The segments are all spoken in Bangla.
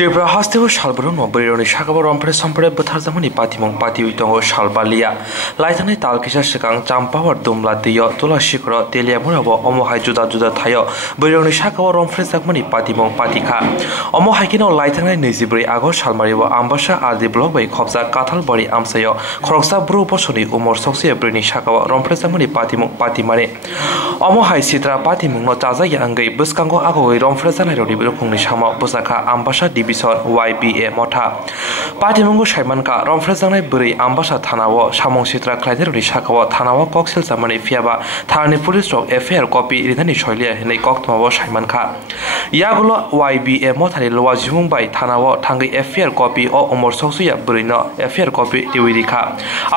त्रिपुरा हास्तेबो सालबरन नबरिरनि सागाबो रमफ्रे सम्परे बोथारजामनि पातिमं पाति उइतंगो सालबालिया लाइथानै तालकिसा सिगां चाम्पावर दुमला दैयो तुलासिखर तेलियामुराबो अमहाय जुदा जुदा थायो बरिरनि सागाबो रमफ्रे जागमनि पातिमं पातिखा अमहायकिनो लाइथानै 24 आगस्ट सालमारिबो आम्बासा आदि ब्लक बै खबजा काथालबारि आमसायो खरकसा ब्रु बसनि उमर सक्सिया ब्रिनि सागाबो रमफ्रे जागमनि पातिमं पातिमाने अमहाय सित्रा पातिमंनो चाजाया अंगै बसकांगो आगोयै रमफ्रे जानाय रदि रोखोमनि सामा बसाखा आम्बासा डिविजन YBA मथा पातिमंगो साइमानका रमफ्रे जानाय बोरै आम्बासा थानावो सामं सित्रा क्लाइनेरनि सागावो थानावो कक्सेल जामानै फियाबा थानानि पुलिस रक एफआईआर कपि रिनानि सयलिया हिनै कक्तमावो साइमानखा यागुलो YBA मथानि लवा जिमुंबाय थानावो थांगै एफआईआर कपि अ उमर सक्सिया बोरैनो एफआईआर कपि दिविरिखा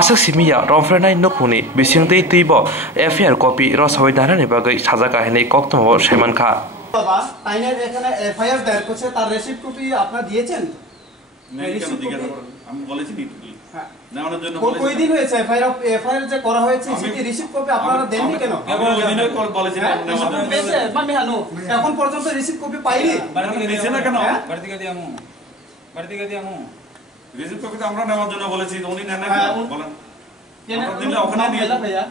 आसक सिमिया रमफ्रेनाय नखुनि बिसिंदै दैबो एफआईआर कपि रसवै दानानि बागै साजागा हिनै कक्तमावो साइमानखा বাবা তাইনের এখানে এফআইআর দায়ের করছে তার রিসিপ্ট কপি আপনারা দিয়েছেন আমি বলেছি ডিটেইল হ্যাঁ নেওয়ার জন্য কই দিন হয়েছে এফআইআর যে করা হয়েছে সেটি রিসিপ্ট কপি আপনারা দেননি কেন ওই দিনে কল বলেছি নেওয়ার পেছে মানে হানো এখন পর্যন্ত রিসিপ্ট কপি পাইনি বাড়ি থেকে দিয়েছে না কেন বাড়ি থেকে দিয়ামু রিসিপ্ট কপি তো আমরা নেওয়ার জন্য বলেছি উনি নেন না বলেন কেন দিলে ওখানে দিয়ে দাও ভাইয়া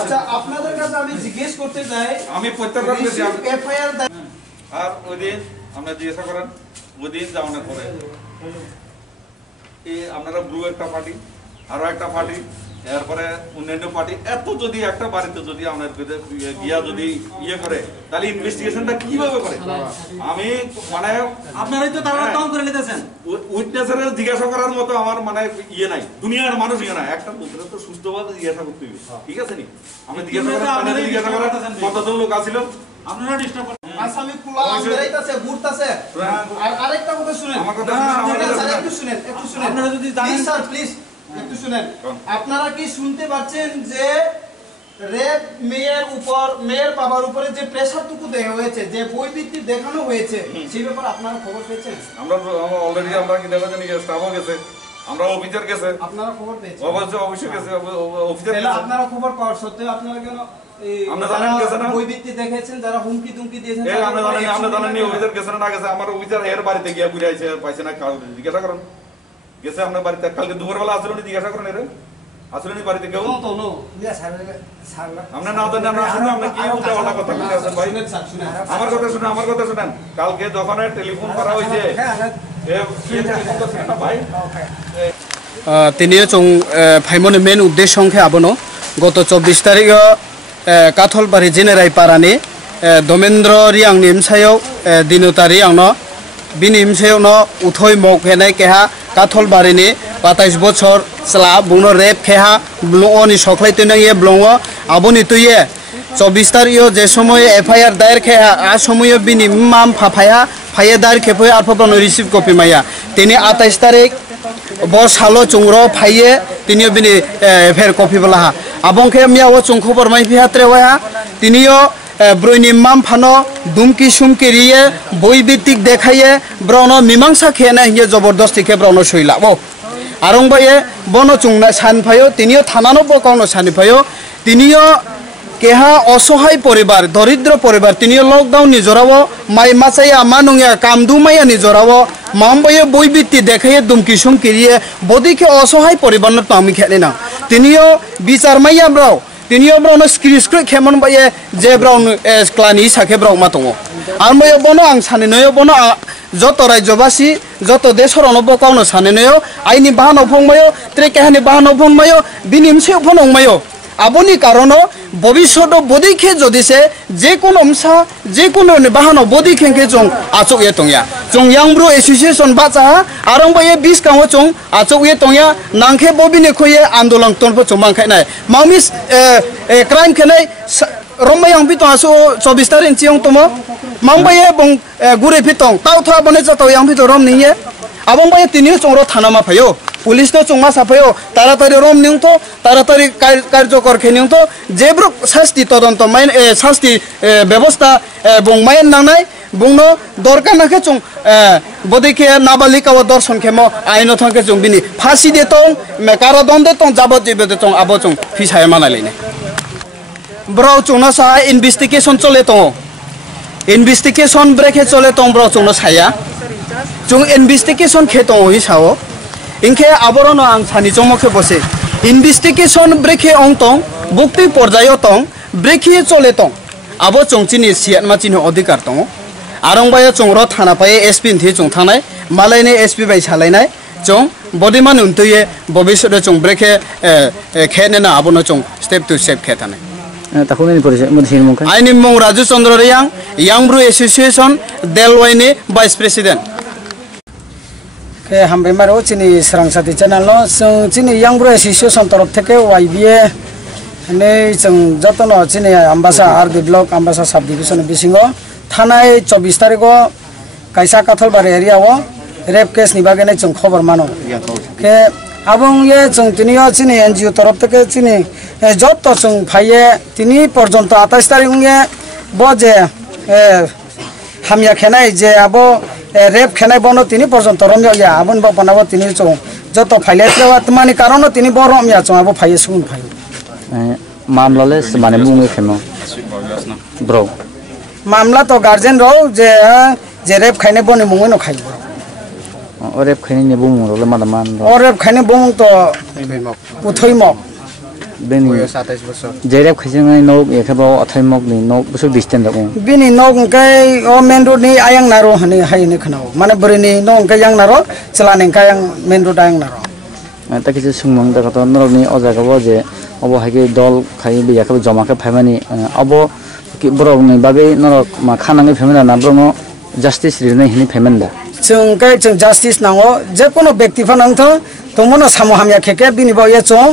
আচ্ছা আপনাদের কাছে আমি জিজ্ঞেস করতে চাই আমি প্রত্যেকটা এফআইআর আর ওই দিন আমরা জিজ্ঞাসা করেন ওই দিন যাওয়ার পরে এই আপনারা ব্লু একটা পার্টি আরো একটা পার্টি এরপরে অন্যান্য পার্টি এত যদি একটা বাড়িতে যদি আমাদের গিয়া যদি ইয়ে করে তাহলে ইনভেস্টিগেশনটা কিভাবে করে আমি মানে আপনারাই তো তারা কাম করে নিতেছেন উইটনেসের জিজ্ঞাসা করার মতো আমার মানে ইয়ে নাই দুনিয়ার মানুষ ইয়ে নাই একটা পুত্র তো সুস্থভাবে জিজ্ঞাসা করতে হবে ঠিক আছে নি আমি জিজ্ঞাসা করার কতজন লোক আছিল আপনারা ডিস্টার্ব আসামি কুলা বেরাইতাছে ঘুরতাছে আর আরেকটা কথা শুনেন আমার কথা একটু শুনেন আপনারা যদি জানেন স্যার প্লিজ একটু শুনেন আপনারা কি শুনতে পাচ্ছেন যে রেপ মেয়ের বাবার উপরে যে প্রেসারটুকু দেওয়া হয়েছে যে বইভিত্তি দেখানো হয়েছে সেই ব্যাপারে আপনারা খবর পেয়েছেন আমরা অলরেডি আমরা কি দেখা জানি স্টাফও গেছে আমরা অফিসার গেছে আপনারা খবর পেয়েছেন অবশ্যই গেছে অফিসার তাহলে আপনারা খবর পাওয়ার সত্ত্বেও আপনারা কেন আমরা জানেন গেছে না বইভিত্তি দেখেছেন যারা হুমকি দুমকি দিয়েছেন আমরা জানেন অফিসার গেছে না গেছে আমার অফিসার এর বাড়িতে গিয়া ঘুরে আইছে পাইছে না কাল জিজ্ঞাসা করুন গেছে আপনার বাড়িতে কালকে দুপুরবেলা আসলে জিজ্ঞাসা করেন এর আসলে নি বাড়িতে কেউ তো নো আমরা না জানি আমরা শুনে আমরা কি উল্টা কথা বলতে আছেন ভাই আমার কথা শুনেন কালকে যখন টেলিফোন করা হইছে তিনিও চং ফাইমনে মেন উদ্দেশ্য সংখ্যে আবনো গত 24 তারিখ কাথলবাড়ি জেনেরাই পারানি দমেন্দ্র রিয়াং নিমসাयाव দিনতারি आंनो बिनि हिमसायावनो उथय मग फेनाय केहा काथलबारिनि 27 बछर चला बुंनो रेप केहा ब्लंगनि सकलाय तनये ब्लंगो आबनि तुये 24 तारिखो जे समय एफआईआर दायर केहा आ समय बिनि माम फाफाया फाये दायर केफय आरफाबनो रिसीव कपि माया तिनि 28 तारिख ब सालो चुंग्रो फाये तिनियो बिनि एफआईआर कपि बलाहा आबंखे मियाव चुंखो बरमाय फिहात्रे वाया तिनियो ब्रयनि माम फानो दुमकी सुमकिरिये बयभित्तिक देखाये ब्रनो मीमांसा खेना हिये जबरदस्ती के ब्रनो सैला बो आरंबाये बनो चुंगना सानफायो तिनियो थानानो बकावनो सानफायो तिनियो केहा असहाय परिवार दरिद्र परिवार तिनियो लकडाउन नि जरावो माइ माचाया मानुंया कामदुमाया नि जरावो मामबाये बयभित्ति देखाये दुमकी सुमकिरिये बदिके असहाय परिवार न तामि खेलेना तिनियो बिचार माया ब्राव तिनियो ब्राउन स्क्रिप्ट खेमन बाये जे ब्राउन क्लानि साखे ब्राउ मातंगो आर मयो बनो आं सानैनयो बनो जत राज्यबासी जत देशरनो बकावनो सानैनयो आइनि बाहानो फंमायो त्रेकेहानि बाहानो फंमायो बिनिमसे फनंमायो आबनि कारनो भविष्यत बदिखे जदिसे जे कोनो हमसा जे कोनो बाहानो बदिखेंके जों आचोए तंगया जों यांब्रो एसोसिएशन बाचा आरंबाये 20 कांगो जों आचोए तंगया नांखे बबिने खोये आंदोलन तनफो चमांखायनाय मामिस क्राइम खेनाय रमायां बितो आसो 24 तारिख चियं तमो मांबाये बं गुरे फितं तावथा बने जतो yang बितो रम निये आबंबाये तिनियो चंग्रो थानामा फायो पुलिस तो चुंमा साफायो तारातारि रम निंतो तारातारि कार्यकर खेनिंतो जेब्रो शास्ति तदন্ত माइन शास्ति व्यवस्था बंमायन नांनाय बुंनो दरकार नाखे चुं बदिके नाबालिका व दर्शन खेमो आइनो थांके चुं बिनि फासि देतों कारादन देतों जाबत जेबे देतों आबो चुं फिसाय मानायलायने bro chungna sa investigation chole tongo investigation breke chole tong bro chungna saya chung investigation khe tongo hi sao inke aborono ang sani chongmokhe bose investigation breke ong tong bukti porjayo tong breke chole tong abo chongchini siat ma chini adhikar tongo arongbayo chongro thana paye SP thi chung thanai malaine SP bai salainai chung bodiman untuye bobishode chung breke khene na abono chung step to step khetane takuni polisi mudhin mungkai aini mong Raju Chandra Riang Young Brew Association Delwaini Vice President ke hambe maro chini srangsati channel lo chini Young Brew Association torof theke YBA ne chung jotono chini ambasa RD block ambasa sub division bisingo thanai 24 tariko kaisa katholbar area o rape case ni bagene chung khobor mano ke abong ye chung tinio chini NGO torof theke chini joto chung phaiye tini porjonto 28 tarik ye boje hamya khenai je abo rape khenai bono tini porjonto romya ya abon bo panabo tini chung joto phaile trewa tmani karono tini bo romya chung abo phaiye sun phai मामला ले माने मुंगे खेनो ब्रो मामला तो गार्जियन रो जे रेप खाइने बने मुंगे न खाइ और रेप खाइने ने बुंग रो मादा मान और रेप खाइने बुंग तो उथै मक बेनि 27 वर्ष जे रेप खाइजों नो एखेबो अथै मक नि नो बुसु डिस्टेंस दं बिनि नो गै ओ मेन रोड नि आयang नारो हने हाइने खनाव माने बरिनि नो गै yang नारो चलाने कायang मेन रोड आयang नारो ताकि जे सुंमंग दखत नरनि अजागाबो जे अब हागे दल खाइ बियाखौ जमाखौ फायमानि अब कि बरनि बागै नरक मा खानाङै फेमेना ना ब्रनो जस्टिस रिनै हिनि फेमेनदा जों गै जों जस्टिस नांगो जे कोनो व्यक्ति फनांथ तमनो सामो हामया खेके बिनि बाये चों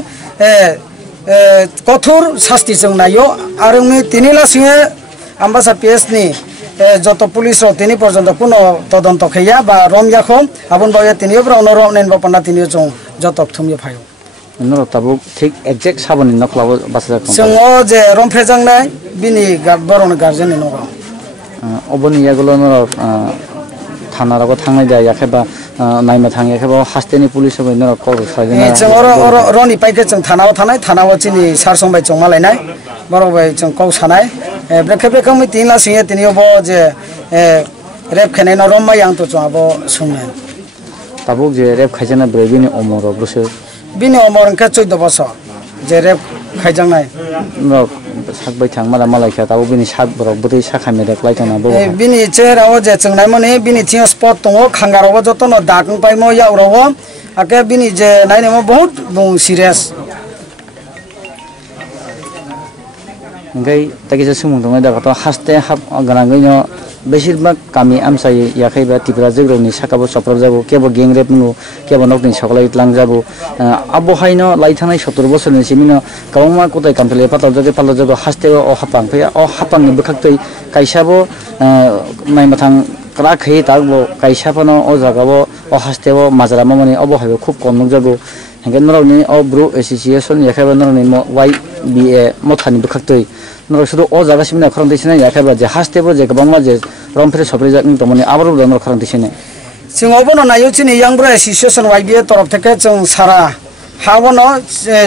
कठोर शास्ति जों नायो आरो मे तिनिला सिङे आम्बासा PS नि যত পুলিশ তিনি পর্যন্ত কোনো তদন্ত খেয়া বা রময়াখো আবন বায়ে তিনিও ব্রাউন রমনেন বাপনা তিনিও চং যত থুমিয়ে ফায়ো नरो ताबुक ठीक एक्जेक्ट साबनि नखलाबो बासा जों ओ जे रमफ्रेजांनाय बिनि बरन गार्जेन नग अबनि यागुलो नरो थानाराबो थांनाय जाय याखेबा नायमा थाङै याखेबा हास्टेनि पुलिसबो नरो कल सायना जों रनि पाइके जों थानाव थानाय थानाव चिनि सारसंबाय चंमालायनाय बरबाय जों कौ सानाय ब्रेखे ब्रेखे मि तिनला सिङे तिनियो बो जे रेप खेने न रममाय आं तो चंबो सुंनाय ताबुक जे रेप खायजना ब्रेबिनि अमरो ब्रुसो बिनि अमर के 14 बছর जे रेप खायजांनाय न साकबाय थां माला मालायखा ताबु बिनि साक बरक बदै साखा मेदक लायथाना बो बिनि चेराव जे चंनाय मने बिनि थियो स्पट दङो खांगाराव जतन दागं पाइमो यावराव आके बिनि जे नायनेमो बहुत सिरियास ओंखाय ताकिसे सुमुं दङ दागत हास्ते हाब गनांगैनो बेसिरबाग गामि आमसाय याखैबा तिब्रा जोग्रौनि साकाबो सप्रब जाबो केबो गेंरेप नु केबो नकनि सकलाय लांग जाबो आबहायनो लाइथानाय 17 बोसोरनि सिमिनो गावमा कोताय कामथले पाताव जगे पालो जगो हास्ते अ हापां फैया अ हापांनि बखाक्तै कायसाबो नायमाथां क्राखै तागबो कायसाफनो अ जागाबो अ हास्तेबो माजरामा माने आबहायबो खूब कम जागो हेंगे नरनि अ ब्रु एसोसिएशन याखैबा नरनि YBA मथानि बखाक्तै नर सुदु अ जागा सिमना खरन्दैसिना याखैबा जे हास्तेबो जे गोबांमा जे रमफ्रे सप्रे जाकनि तमनि आबारो दनर खरन्दैसिने जों अबनो नायो चिनि Young Brew Association YBA तरफ थेके जों सारा हावनो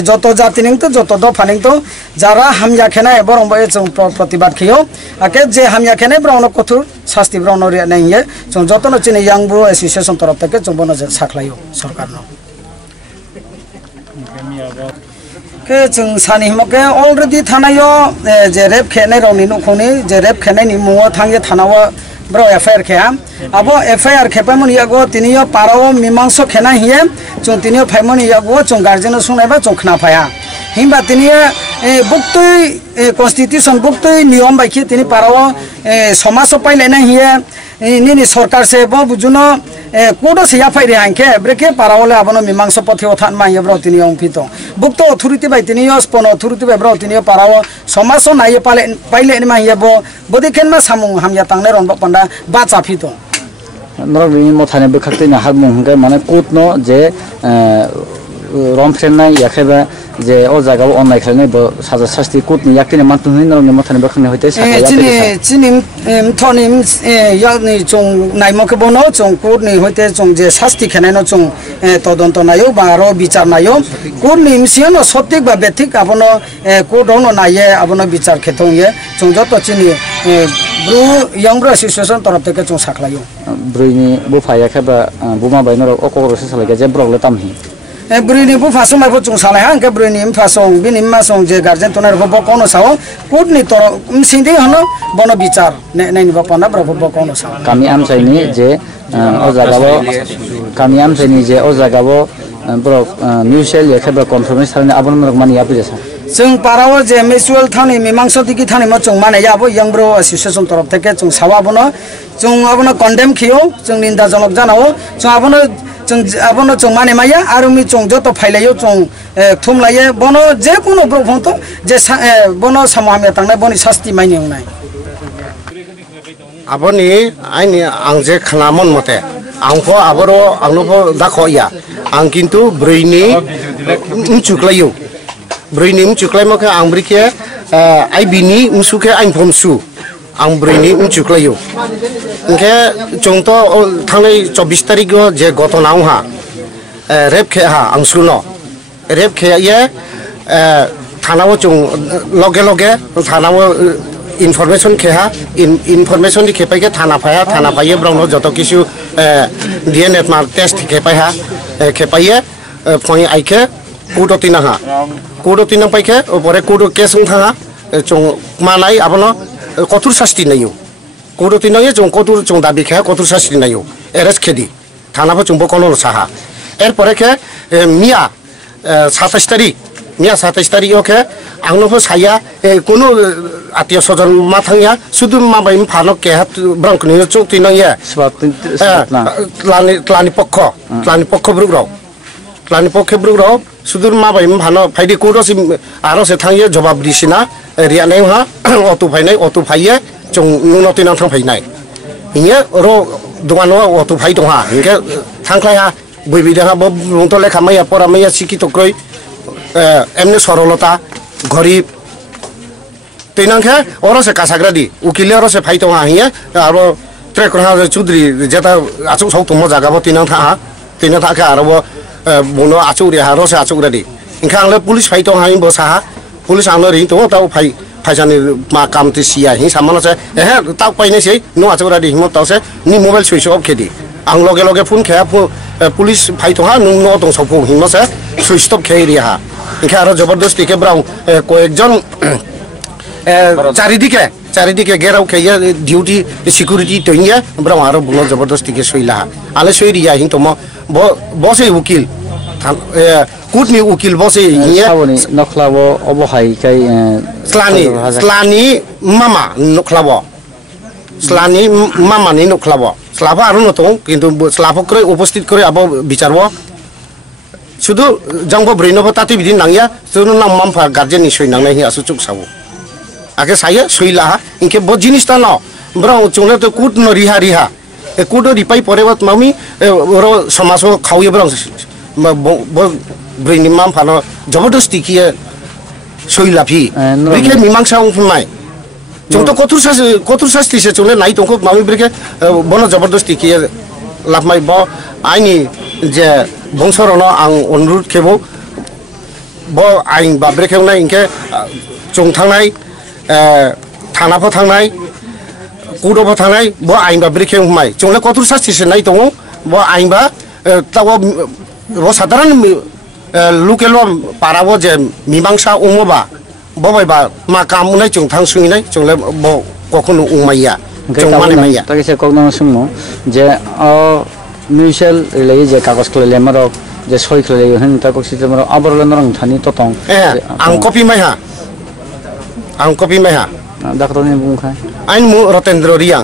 जत जातिनिं तो जत दफानिं तो जारा हामया खेनाय बरंबाय जों प्रतिबाद खियो आके जे हामया खेनाय ब्राउन कठोर शास्ति ब्राउन रे नाइये जों जतनो चिनि Young Brew Association तरफ थेके जों बनो साखलायो सरकारनो के जों सानि हिमके अलरेडी थानायो जे रेप खेनाय रनि नखौनि जे रेप खेनायनि मुङाव थांगे थानाव ब्रो FIR खेया आबो FIR खेपामन यागो तिनियो पाराव मीमांसो खेना हिये जों तिनियो फाइमन यागो जों गार्जेन सुनायबा जों खना फाया हिमबा तिनियो बुक्तै कन्स्टिट्यूशन बुक्तै नियम बायखि तिनि पाराव समाज पाइलेना हिये निनि सरकार से बो बुजुनो कोडो से याफाइरे आंखे ब्रेके पारावले आबनो मीमांसो पथि अथान माय ब्रो तिनियो फितो बुक्तो अथॉरिटी बाय तिनियो स्पन अथॉरिटी बाय ब्रो तिनियो पाराव समाज नाय पाइले मा हियबो बदिखेन मा सामु हामया तांने रनबो पंडा बाचा फितो नरनि मथाने बखाक्तै ना हागमु हंगे माने कोट न जे रमफ्रेनाय याखैबा जे ओ जागाव अननाय खालामनाय ब साजा शास्ति कोर्टनि याकतिनि मानतुनि नरनि मथानि बखने होते साखा चिनि थनि यानि जों नायमके बनो जों कोर्टनि होते जों जे शास्ति खेनायनो जों तदन्त नायो बारो विचार नायो कोर्टनि मिसिनो सत्यक बा बेथिक आबनो कोर्टनो नाये आबनो विचार खेतोंये जों जत चिनि ब्रु यंग्र एसोसिएशन तरफ থেকে जों साखलायो ब्रुइनि बुफाया खाबा बुमा बायनर अकरसे सालायगा जे ब्रगले तामहि ब्रुइनि बुफासो माइबो जों सालाय हां के ब्रुइनि फासं बिनि मासं जे गार्जियन तनार बो कोनो साव कोर्टनि तर सिंदे हनो बनो विचार नायनि बपना ब्रबो बो कोनो साव कामी आमसाइनि जे ओ जागाव कामी आमसाइनि जे ओ जागाव ब्र मिउचुअल याखैबा कन्फर्मेन्स थारने आबन नरक मानि यापिजा जों पाराव जे मिउचुअल थानि मीमांसा दिगि थानि म जों माने याबो यंग्रो एसोसिएशन तरफ থেকে जों सावाबनो जों आबनो कन्डेम खियो जों निन्दाजनक जानाओ जों आबनो जों माने माया आरो मि जों जत फाइलायो जों थुमलायो बनो जे कोनो ब्रफंत जे बनो समामे थांनाय बनि शास्ति माइनि उनाय आबनि आइनि आं जे खानामन मते आंखौ आबरो आंनोबो दाखया आं किन्तु ब्रैनि उचुक्लायो ब्रैनि उचुक्लायमके आं ब्रिके आइ बिनि उसुके आइन फमसु आं ब्रैनि उचुक्लायो इनके जोंथ थांनाय 24 तारिख जे घटनावहा रेप खेहा आं सुनो रेप खेया थानाव जों लगे लगे थानाव इनफरमेशन खेहा इनफरमेशन दि खेपाइके थाना फायो ब्राउनो जत किछु डीएनए मार टेस्ट खेपाइहा खेपाइए फय आइके कुडोतिनाहा कुडोतिना पाइके ओपरे कुडो केसं थाङा जों मानाय आबनो कठोर शास्ति नायो कुडोतिनाय जों कठोर जों दाबि खेहा कठोर शास्ति नायो एरेस्ट खेदि थानाबो जों बकोनो साहा एरपरे के मिया 27 तारिख मिया 27 तारिख के आंनोबो साया कोनो आत्मीय स्वजन मा थांया सुदु माबाय फानो के ब्रांकनि चौतिनाय क्लानि पक्ष ब्रुग्राव सुदुर माबाय फानो फाइदि कोडोसि आरो से थांयो जवाब दिसिना रियानाय हा अटो फाइये जों नुनतिना थां फाइनाय इने रो दुगानो अटो फाइ दहा इनके थांख्लाया बयबिदाहा बंतले खामाया परामाया सिकितक्रय एमने सरलता गरीब तैनांखे अरसे कासाग्रादि उकिले अरसे फाइतो हाहिया आरो ट्रेक रहा चौधरी जेता आचु सौतुम जागाबो तैनां थाखा आरो बनो आचुरि हारसे आचुग्रादि इनखा आंले पुलिस फाइतो हाहि बसा पुलिस आंले रिं तो ताव फाइसानि मा कामति सिया हि सामानसे एहे ताव पाइनेसै नो आचुग्रादि हिमो तावसे नि मोबाइल सुइच अफ खेदि आं लगे लगे फोन खेया पुलिस फाइतो हा नो दं सफो हिमोसे सुइच अफ खेरिया इनखा आरो जबरदस्ति के ब्राउ कয়েকজন चारिदिके गेराव खेया डिउटी सिक्युरिटी तोइया ब्राउ आरो बुनो जबरदस्ति के सइला आले सइरिया हिं तम बसे उकिल कुटनि उकिल बसे हिया नखलाबो अबहाय काय स्लानि मामा नखलाबो स्लानि मामानि नखलाबो स्लाबा आरो नतो किन्तु स्लाबक्रे उपस्थित करे आबो बिचारबो सुदु जंबो ब्रेनबो ताति बिदिन नांया सुनु नाम मामफा गार्जियन नि सइ नांनाय हि आसु चुक साबो आगे सायो सइला इनके बो जिनिसता न ब्राउ चुंले तो कुट न रिहा ए कुट रिपाइ परेबत मामी रो समाजो खावयो ब्राउ बो ब्रेनि मामफा न जबरदस्ति किए सइला फि ब्रेके मीमांसा उफमाय जों तो कठोर शास्ति से चुंले नाइ तंखो मामी ब्रेके बनो जबरदस्ति किए लाफमाय बो आइनि जे बंसरनो आं अनुरोध खेबो बो आइन बाब्रेखेवनाय इनके जों थांनाय थानाफो थांनाय कुडोफो थांनाय बो आइन बाब्रेखेवमाय जोंले कठोर शास्ति से नाइ दङ बो आइन बा ताव बो साधारण लुकेल पाराबो जे मीमांसा उमबा बबायबा मा कामुनाय जों थां सुइनाय जोंले बो कखनो उमाया जों माने माया ताकिसे कखनो सुंनो जे मिउचुअल रिलेय जे कागज खले मरो जे सय खले हन ता कक्सि मरो आबरले नरं थानि ततं आं कपि माइहा दाखतनि बुंखा आइन मु रतेन्द्र रियां